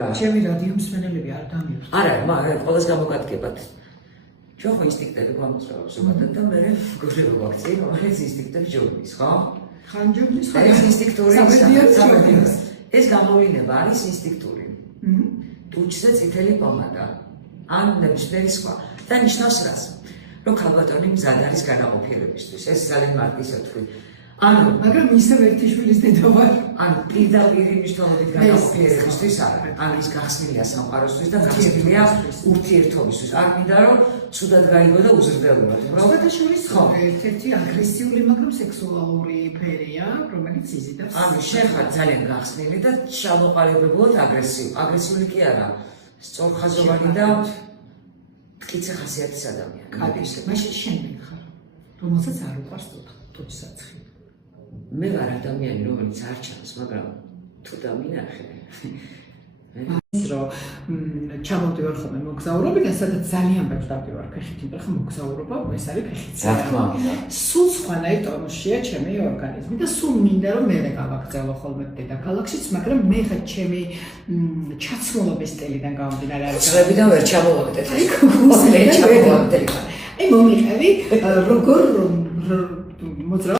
ჩემი რადიო მსმენელები არ დამიხვდა. არა, მაგრამ ყველას გამოგადგებათ. ჩვენ ხო ინსტინქტები გვამოწევს ზოგადად და მე გულები ვაქცია, რომელიც ინსტინქტები ჯობნის, ხო? ხანჯობნის და ეს ინსტინქტური სამედიას. ეს გამოვლინება არის ინსტინქტური. ტუჩზე წითელი პომადა, ან ნებისმიერი სხვა. და ნიშნავს რას? რომ ქალბატონი მზად არის განაყოფიერებისთვის. ეს ძალიან მარტივია თქვი. ანუ, მაგრამ ისევ ერთი შვილის დედა ვარ. ანუ პირდაპირ მნიშვნელობით განაყოფიერებისთვის არა. ანუ ის გახსნილია სამყაროსთვის და გახსნილია ურთიერთობისთვის. არ მინდა რომ ცუდად გაიგო და უზრდელურად. სხვადასხვის ერთ-ერთი აგრესიული, მაგრამ სექსუალური ფერია, რომელიც იზიდავს. ანუ შენ ხარ ძალიან გახსნილი და ჩამოყალიბებულად აგრესიული კი არა. სწორხაზოვანი და მტკიცე ხასიათის ადამიანი. მაშინ შენ ხარ, რომელსაც არ უყვარს ტუჩსაცხი. მე ვარ ადამიანი, რომელიც არ ჩანს, მაგრამ თუ დამინახე. რომ ჩამოვდივარ ხოლმე მოგზაურობიდან, სადაც ძალიან ბევრს დავდივარ ფეხით, იმიტომ რომ მოგზაურობა ეს არის ფეხით. რა თქმა უნდა. სულ სხვანაირ ტონუსშია ჩემი ორგანიზმი და სულ მინდა რომ მე გავაგრძელო ხოლმე დედაქალაქშიც, მაგრამ მე ხა ჩემი ჩაცმულობის სტილიდან გამომდინარე არის. ხლებიდან ვერ ჩამოვაგდეთ. აი, ხლებიდან ჩამოვაგდეთ. აი მომიყევი როგორ მოძრავ